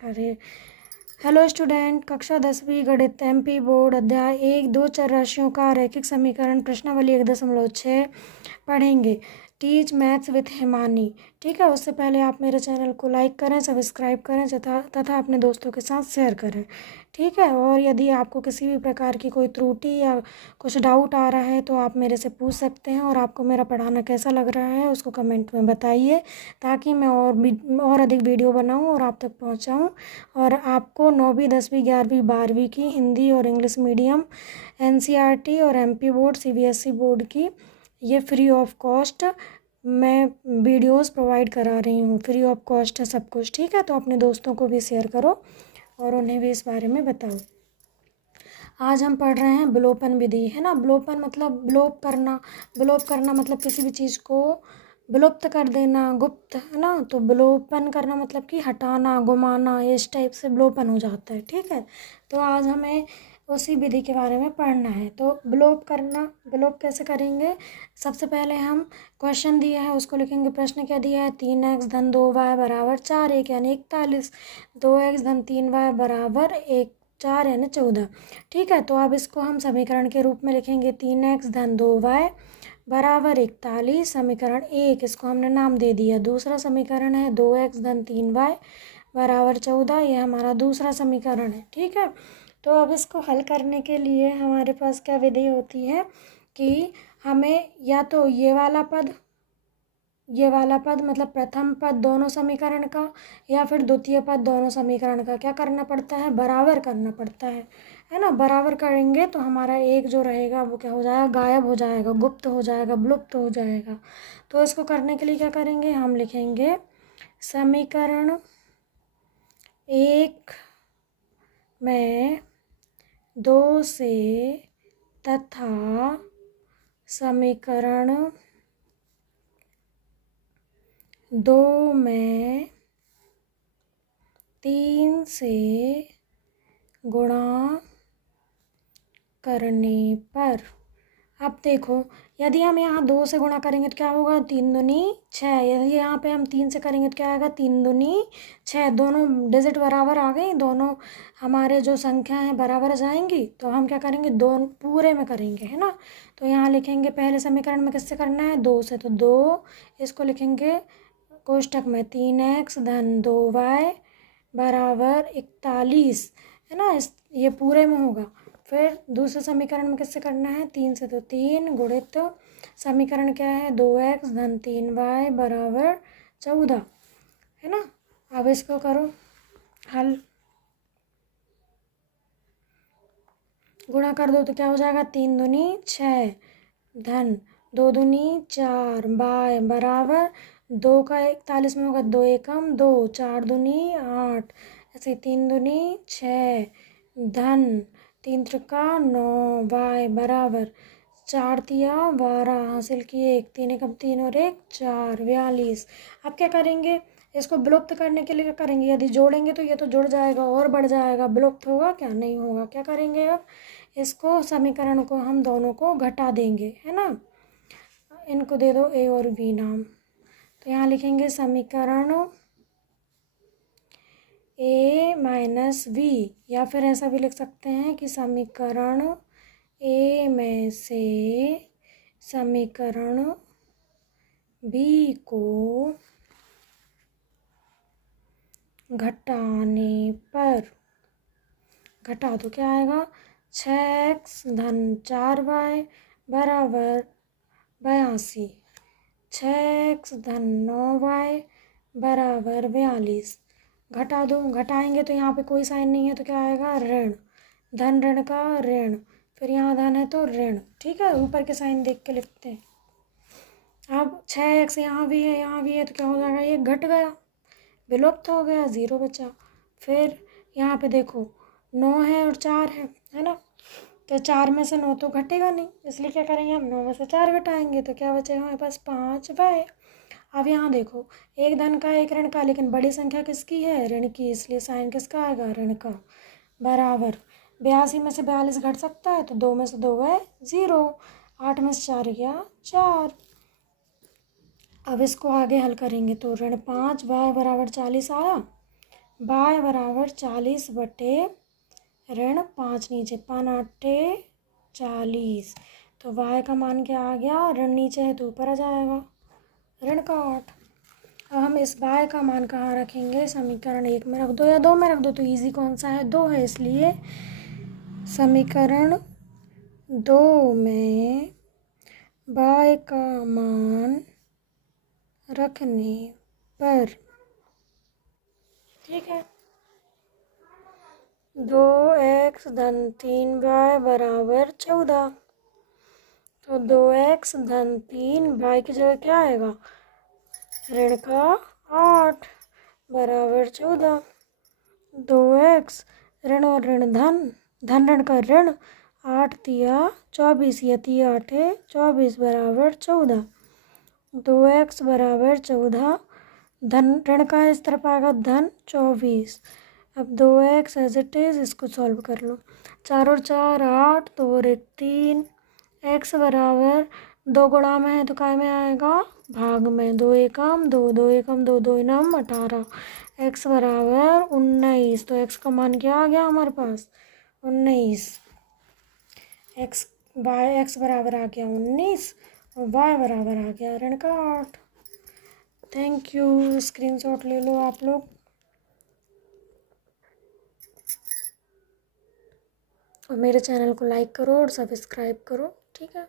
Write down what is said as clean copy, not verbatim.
अरे hello student, कक्षा 10वीं गणित MP बोर्ड अध्याय 1 दो चर राशियों का रैखिक समीकरण प्रश्नावली 1.6 पढ़ेंगे। Teach maths with Himani. ठीक है, उससे पहले आप मेरे चैनल को लाइक करें, सब्सक्राइब करें तथा अपने दोस्तों के साथ शेयर करें। ठीक है, और यदि आपको किसी भी प्रकार की कोई त्रुटि या कुछ डाउट आ रहा है तो आप मेरे से पूछ सकते हैं। और आपको मेरा पढ़ाना कैसा लग रहा है उसको कमेंट में बताइए, ताकि मैं और अधिक वीडियो बनाऊं और आप तक पहुंचाऊं। और आपको 9वीं 10वीं 11वीं 12वीं की हिंदी और इंग्लिश मीडियम NCERT और MP बोर्ड CBSE बोर्ड की ये फ्री ऑफ कॉस्ट मैं वीडियोस प्रोवाइड करा रही हूँ। फ्री ऑफ कॉस्ट है सब कुछ। ठीक है, तो अपने दोस्तों को भी शेयर करो और उन्हें भी इस बारे में बताओ। आज हम पढ़ रहे हैं विलोपन विधि, है ना। विलोपन मतलब विलोप करना मतलब किसी भी चीज़ को विलुप्त कर देना, गुप्त, है ना। तो विलोपन करना मतलब कि हटाना, गुमाना, इस टाइप से विलोपन हो जाता है। ठीक है, तो आज हमें उसी विधि के बारे में पढ़ना है। तो विलोप कैसे करेंगे। सबसे पहले हम क्वेश्चन दिया है उसको लिखेंगे। प्रश्न क्या दिया है, 3x धन 2y बराबर 4 1 यानी 41, 2x धन 3y बराबर 4 यानी 14। ठीक है, तो अब इसको हम समीकरण के रूप में लिखेंगे। 3x धन 2y बराबर 41 समीकरण 1, इसको हमने नाम दे दिया। दूसरा समीकरण है 2x धन 3y बराबर 14, ये हमारा दूसरा समीकरण है। ठीक है, तो अब इसको हल करने के लिए हमारे पास क्या विधि होती है कि हमें या तो ये वाला पद मतलब प्रथम पद दोनों समीकरण का, या फिर द्वितीय पद दोनों समीकरण का क्या करना पड़ता है, बराबर करना पड़ता है ना। बराबर करेंगे तो हमारा एक जो रहेगा वो क्या हो जाएगा, गायब हो जाएगा, गुप्त हो जाएगा, विलुप्त हो जाएगा। तो इसको करने के लिए क्या करेंगे, हम लिखेंगे समीकरण 1 में 2 से तथा समीकरण 2 में 3 से गुणा करने पर। अब देखो, यदि हम यहाँ 2 से गुणा करेंगे तो क्या होगा, 3 दूनी 6। यदि यहाँ पे हम 3 से करेंगे तो क्या आएगा, 3 दूनी 6। दोनों डिजिट बराबर आ गई, दोनों हमारे जो संख्या हैं बराबर जाएंगी। तो हम क्या करेंगे, दो पूरे में करेंगे, है ना। तो यहाँ लिखेंगे पहले समीकरण में किससे करना है, 2 से। तो 2 इसको लिखेंगे कोष्टक में 3x धन 2y बराबर 41, है ना। ये पूरे में होगा। फिर दूसरे समीकरण में किससे करना है, 3 से। तो 3 गुणित समीकरण क्या है, 2x धन 3y बराबर 14, है ना। अब इसको करो हल, गुणा कर दो तो क्या हो जाएगा, 3 दूनी 6 धन 2 दूनी 4 बाय बराबर 2 का 41 में होगा 2 एकम 2, 4 दूनी 8, ऐसे 3 दूनी 6 धन 3 त्रिका 9 बाय बराबर 4 तिया 12, हासिल किए 1 3 एकम 3 और 1 4 42। अब क्या करेंगे, इसको विलुप्त करने के लिए क्या करेंगे, यदि जोड़ेंगे तो ये तो जुड़ जाएगा और बढ़ जाएगा, विलुप्त होगा क्या, नहीं होगा। क्या करेंगे, अब इसको समीकरण को हम दोनों को घटा देंगे, है ना। इनको दे दो A और B नाम। तो यहाँ लिखेंगे समीकरण A माइनस B, या फिर ऐसा भी लिख सकते हैं कि समीकरण A में से समीकरण B को घटाने पर, घटा दो क्या आएगा, 6x धन 4y बराबर 82, 6x धन 9y बराबर 42। घटा दो, घटाएंगे तो यहाँ पे कोई साइन नहीं है तो क्या आएगा, ऋण। धन ऋण का ऋण, फिर यहाँ धन है तो ऋण। ठीक है, ऊपर के साइन देख के लिखते हैं। अब 6x यहाँ भी है यहाँ भी है तो क्या हो जाएगा, ये घट गया, विलुप्त हो गया, 0 बचा। फिर यहाँ पे देखो 9 है और 4 है ना। तो 4 में से 9 तो घटेगा नहीं, इसलिए क्या करेंगे, हम 9 में से 4 घटाएंगे तो क्या बचेगा हमारे पास, 5y। अब यहाँ देखो, एक धन का एक ऋण का, लेकिन बड़ी संख्या किसकी है, ऋण की, इसलिए साइन किसका आएगा, ऋण का। बराबर 82 में से 42 घट सकता है तो 2 में से 2 गए 0, 8 में से 4 गया 4। अब इसको आगे हल करेंगे तो ऋण 5y बराबर 40 आया, y बराबर 40 बटे ऋण 5 नीचे 5 आटे 40। तो y का मान क्या आ गया, ऋण नीचे है तो ऊपर आ जाएगा ऋण का 8। अब हम इस y का मान कहाँ रखेंगे, समीकरण 1 में रख दो या 2 में रख दो। तो इजी कौन सा है, 2 है, इसलिए समीकरण 2 में y का मान रखने पर, ठीक है, 2x धन 3y बराबर 14। तो 2x धन 3y की जगह क्या आएगा, ऋण का 8 बराबर 14। 2x ऋण और ऋण धन, धन ऋण का ऋण, 8 तिया 24 या तिया 8 24 बराबर 14। 2x बराबर 14, धन ऋण का इस तरफ आएगा धन 24। अब 2x एज इट इज़, इसको सॉल्व कर लो। 4 और 4 8, 2 और 1 3। x बराबर 2 गुणा में है तो काय में आएगा, भाग में। 2 एकम 2, 2 एकम 2, 2 इनम 18। x बराबर 19। तो x का मान क्या आ गया हमारे पास, 19। x बराबर आ गया 19 और y बराबर आ गया ऋण का 8। थैंक यू, स्क्रीनशॉट ले लो आप लोग और मेरे चैनल को लाइक करो और सब्सक्राइब करो, ठीक है।